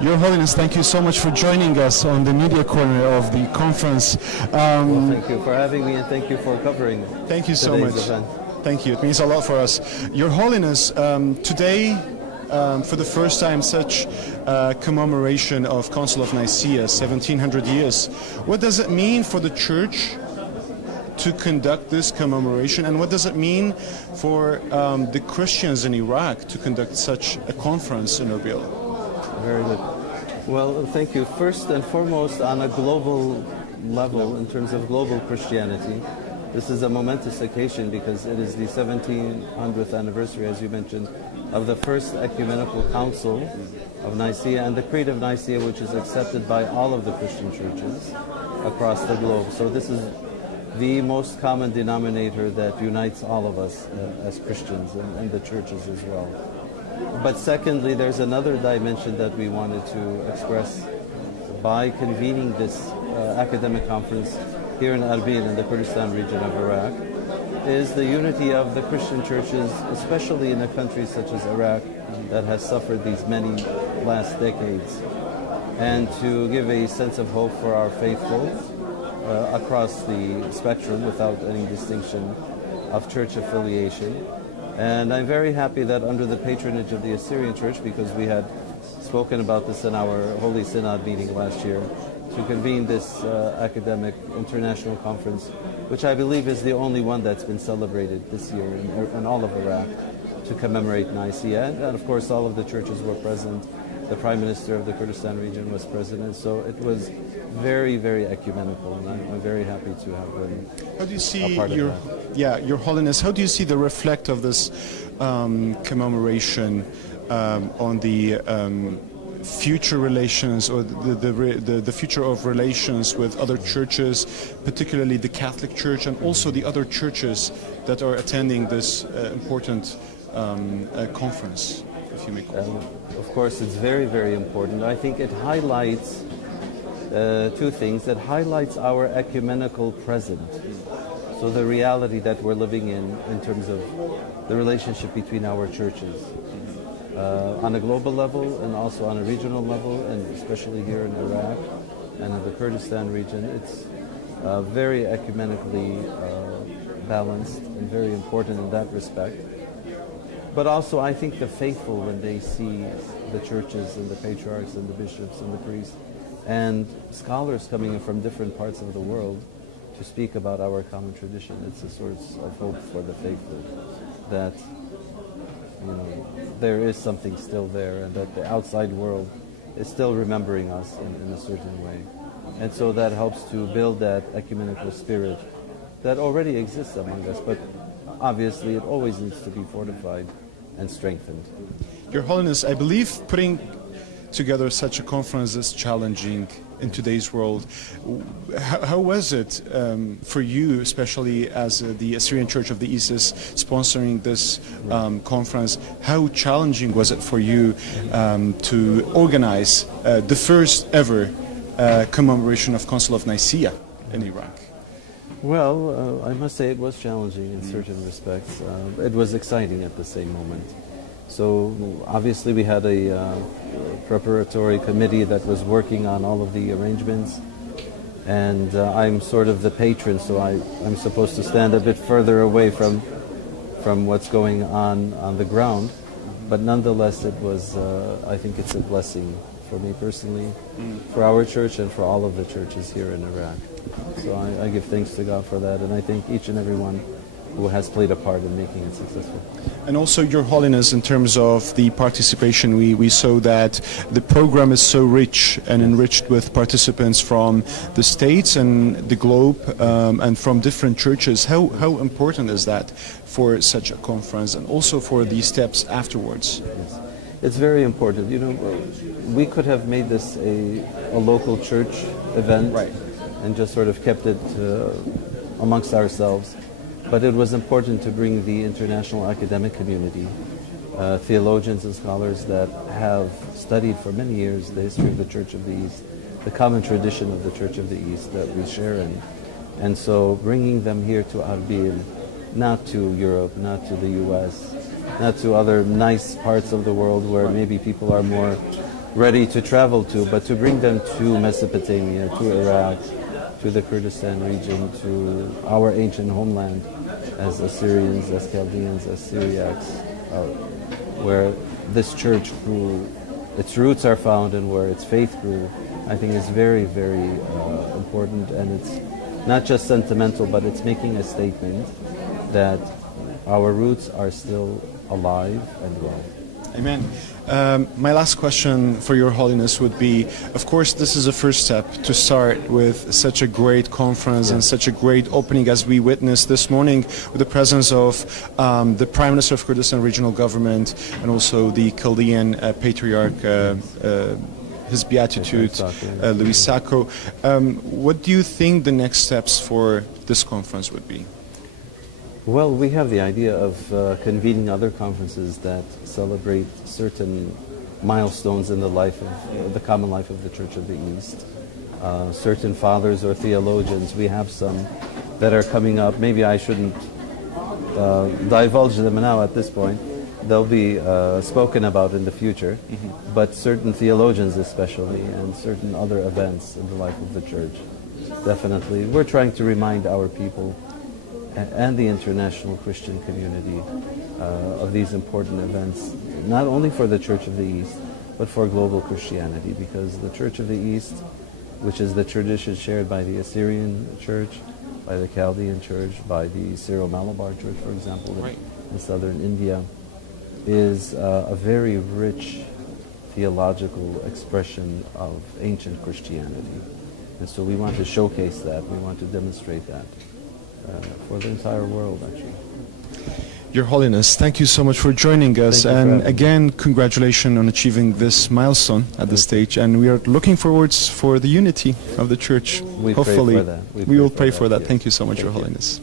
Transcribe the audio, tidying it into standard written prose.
Your Holiness, thank you so much for joining us on the media corner of the conference. Well, thank you for having me, and thank you for covering. Thank you so much. Event. Thank you. It means a lot for us. Your Holiness, today, for the first time, such commemoration of Council of Nicaea, 1700 years. What does it mean for the Church to conduct this commemoration, and what does it mean for the Christians in Iraq to conduct such a conference in Erbil? Very good. Well, thank you. First and foremost, on a global level, in terms of global Christianity, this is a momentous occasion because it is the 1700th anniversary, as you mentioned, of the first ecumenical council of Nicaea and the Creed of Nicaea, which is accepted by all of the Christian churches across the globe. So this is the most common denominator that unites all of us as Christians and the churches as well. But secondly, there's another dimension that we wanted to express by convening this academic conference here in Erbil in the Kurdistan region of Iraq, is the unity of the Christian churches, especially in a country such as Iraq that has suffered these many last decades, and to give a sense of hope for our faithful across the spectrum without any distinction of church affiliation. And I'm very happy that under the patronage of the Assyrian Church, because we had spoken about this in our Holy Synod meeting last year, to convene this academic international conference, which I believe is the only one that's been celebrated this year in all of Iraq to commemorate Nicaea. And of course all of the churches were present. The Prime Minister of the Kurdistan region was present, so it was very, very ecumenical, and I'm very happy to have been How do you see a part of that. Your Holiness, how do you see the reflect of this commemoration on the future relations, or the future of relations with other churches, particularly the Catholic Church and also the other churches that are attending this important conference, if you may call it? Of course, it's very, very important. I think it highlights two things. It highlights our ecumenical present. So the reality that we're living in terms of the relationship between our churches. On a global level and also on a regional level, and especially here in Iraq and in the Kurdistan region, it's very ecumenically balanced and very important in that respect. But also I think the faithful, when they see the churches and the patriarchs and the bishops and the priests and scholars coming in from different parts of the world to speak about our common tradition, it's a source of hope for the faithful that there is something still there, and that the outside world is still remembering us in a certain way. And so that helps to build that ecumenical spirit that already exists among us, but obviously it always needs to be fortified and strengthened. Your Holiness, I believe putting together such a conference is challenging in today's world. How was it for you, especially as the Assyrian Church of the East is sponsoring this conference? How challenging was it for you to organize the first ever commemoration of Council of Nicaea in Iraq? Well, I must say it was challenging in certain respects. It was exciting at the same moment. So obviously we had a preparatory committee that was working on all of the arrangements, and I'm sort of the patron, so I'm supposed to stand a bit further away from what's going on the ground. But nonetheless, it was, I think it's a blessing for me personally, for our church and for all of the churches here in Iraq. So I give thanks to God for that, and I thank each and every one who has played a part in making it successful. And also, Your Holiness, in terms of the participation, we saw that the program is so rich and enriched with participants from the States and the globe and from different churches. How important is that for such a conference, and also for the steps afterwards? Yes. It's very important. We could have made this a local church event, right, and just sort of kept it amongst ourselves. But it was important to bring the international academic community, theologians and scholars that have studied for many years the history of the Church of the East, the common tradition of the Church of the East that we share in. And so bringing them here to Erbil, not to Europe, not to the US, not to other nice parts of the world where maybe people are more ready to travel to, but to bring them to Mesopotamia, to Iraq, to the Kurdistan region, to our ancient homeland as Assyrians, as Chaldeans, as Syriacs, where this church grew, its roots are found, and where its faith grew, I think is very, very important. And it's not just sentimental, but it's making a statement that our roots are still alive and well. Amen. My last question for Your Holiness would be, of course, this is a first step to start with such a great conference and such a great opening as we witnessed this morning with the presence of the Prime Minister of Kurdistan Regional Government and also the Chaldean Patriarch, His Beatitude, Louis Sacco. What do you think the next steps for this conference would be? Well, we have the idea of convening other conferences that celebrate certain milestones in the life of the common life of the Church of the East. Certain fathers or theologians, we have some that are coming up. Maybe I shouldn't divulge them now at this point. They'll be spoken about in the future, but certain theologians especially, and certain other events in the life of the Church. Definitely. We're trying to remind our people and the international Christian community of these important events, not only for the Church of the East, but for global Christianity, because the Church of the East, which is the tradition shared by the Assyrian Church, by the Chaldean Church, by the Syro-Malabar Church, for example, in southern India, is a very rich theological expression of ancient Christianity. And so we want to showcase that, we want to demonstrate that for the entire world, actually. Your Holiness, thank you so much for joining us, and again, congratulations on achieving this milestone at the stage, and we are looking forward for the unity of the Church. We Hopefully, pray for that. We will pray for that. Yes. Thank you so much, Thank Your you. Holiness.